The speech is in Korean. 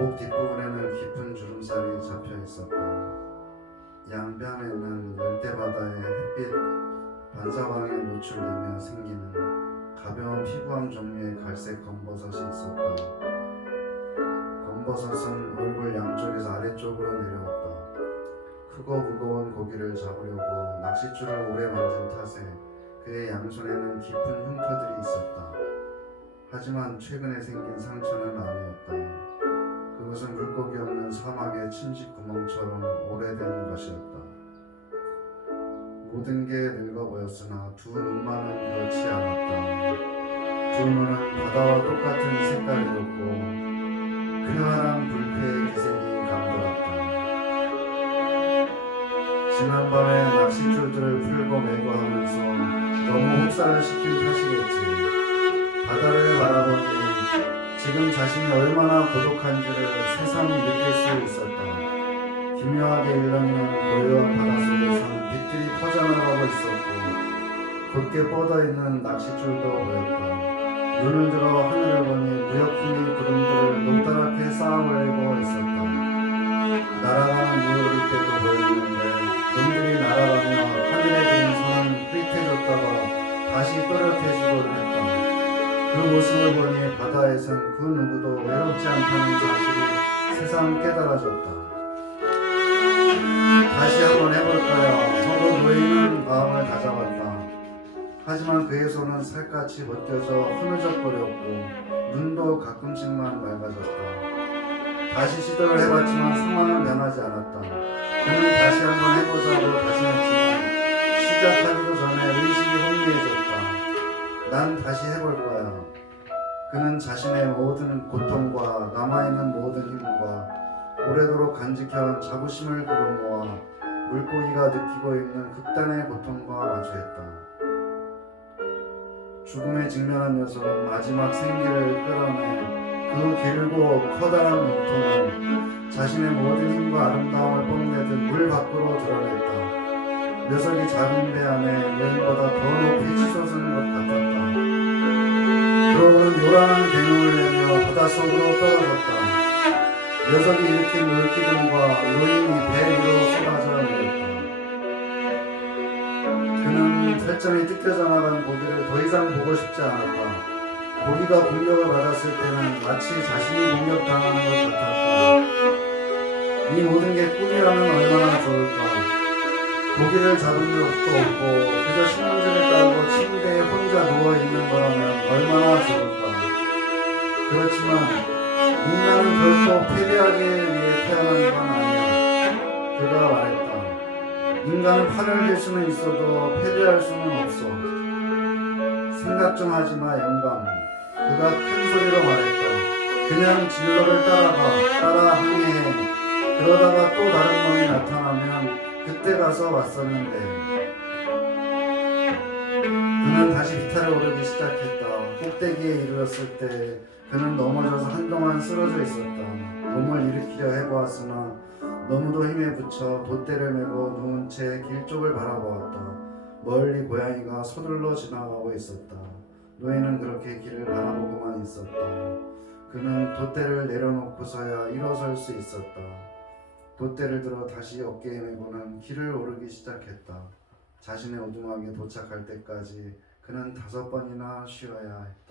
목 뒷부분에는 깊은 주름살이 잡혀 있었다. 양뺨에는 열대바다의 햇빛 반사광에 노출되며 생기는 가벼운 피부암 종류의 갈색 검버섯이 있었다. 검버섯은 얼굴 양쪽에서 아래쪽으로 내려왔다. 크고 무거운 고기를 잡으려고 낚싯줄을 오래 만진 탓에 그의 양손에는 깊은 흉터들이 있었다. 하지만 최근에 생긴 상처는 아니었다. 그것은 물고기 없는 사막의 침식 구멍처럼 오래된 것이었다. 모든 게 늙어 보였으나 두 눈만은 그렇지 않았다. 두 눈은 바다와 똑같은 색깔이었고 쾌활한 불쾌의 기색이 감돌았다. 지난밤에 낚싯줄들을 풀고 메고 하면서 너무 혹사를 시킨 탓이겠지. 바다를 바라보니 지금 자신이 얼마나 고독한지를 새삼 느낄 수 있었다. 기묘하게 일렁이는 고요한 바닷속에선 빛들이 퍼져나가고 있었고 곧게 뻗어있는 낚싯줄도 보였다. 눈을 들어 하늘을 보니 무역풍이 구름들을 높다랗게 쌓아올리고 있었다. 날아가는 물고기떼도 보였는데 놈들이 날아가며 하늘에 그린 선은 흐릿해졌다가 다시 또렷해지고 했다. 그 모습을 보니 바다에선 그 누구도 외롭지 않다는 사실이 새삼 깨달아졌다. 다시 한번 해볼까요? 하고 노인은 마음을 다잡았다. 하지만 그의 손은 살갗이 벗겨져 흐느적거렸고 눈도 가끔씩만 맑아졌다. 다시 시도를 해봤지만 상황은 변하지 않았다. 그는 다시 한번 해보자고 다짐했지만 시작하기도 전에 의식이 혼미해졌다. 난 다시 해볼 거야. 그는 자신의 모든 고통과 남아있는 모든 힘과 오래도록 간직해온 자부심을 끌어모아 물고기가 느끼고 있는 극단의 고통과 마주했다. 죽음에 직면한 녀석은 마지막 생기를 끌어내 그 길고 커다란 몸통을 자신의 모든 힘과 아름다움을 뽐내듯 물 밖으로 드러냈다. 녀석이 작은 배 안에 노인보다 더 높이 치솟은 것 같았다. 그러고는 요란한 굉음을 내며 바닷속으로 떨어졌다. 녀석이 일으킨 물기둥과 노인이 배 위로 쏟아져 내렸다. 그는 설전이 뜯겨져 나간 고기를 더 이상 보고 싶지 않았다. 고기가 공격을 받았을 때는 마치 자신이 공격당하는 것 같았다. 이 모든 게 꿈이라면 얼마나 좋을까. 고기를 잡은 적도 없고 그저 신문지를 깔고 침대에 혼자 누워있는 거라면 얼마나 좋을까. 그렇지만 인간은 결코 패배하기 위해 태어난 건 아니야. 그가 말했다. 인간은 팔을 들 수는 있어도 패배할 수는 없어. 생각 좀 하지 마, 영감. 그가 큰 소리로 말했다. 그냥 진로를 따라 항해해. 그러다가 또 다른 놈이 나타나면 그때 가서 맞섰는데. 그는 다시 비탈에 오르기 시작했다. 꼭대기에 이르렀을 때 그는 넘어져서 한동안 쓰러져 있었다. 몸을 일으키려 해보았으나 너무도 힘에 부쳐 돛대를 메고 누운 채 길 쪽을 바라보았다. 멀리 고양이가 서둘러 지나가고 있었다. 노인은 그렇게 길을 바라보고만 있었다. 그는 돛대를 내려놓고서야 일어설 수 있었다. 돛대를 들어 다시 어깨에 메고는 길을 오르기 시작했다. 자신의 오두막에 도착할 때까지 그는 5번이나 쉬어야 했다.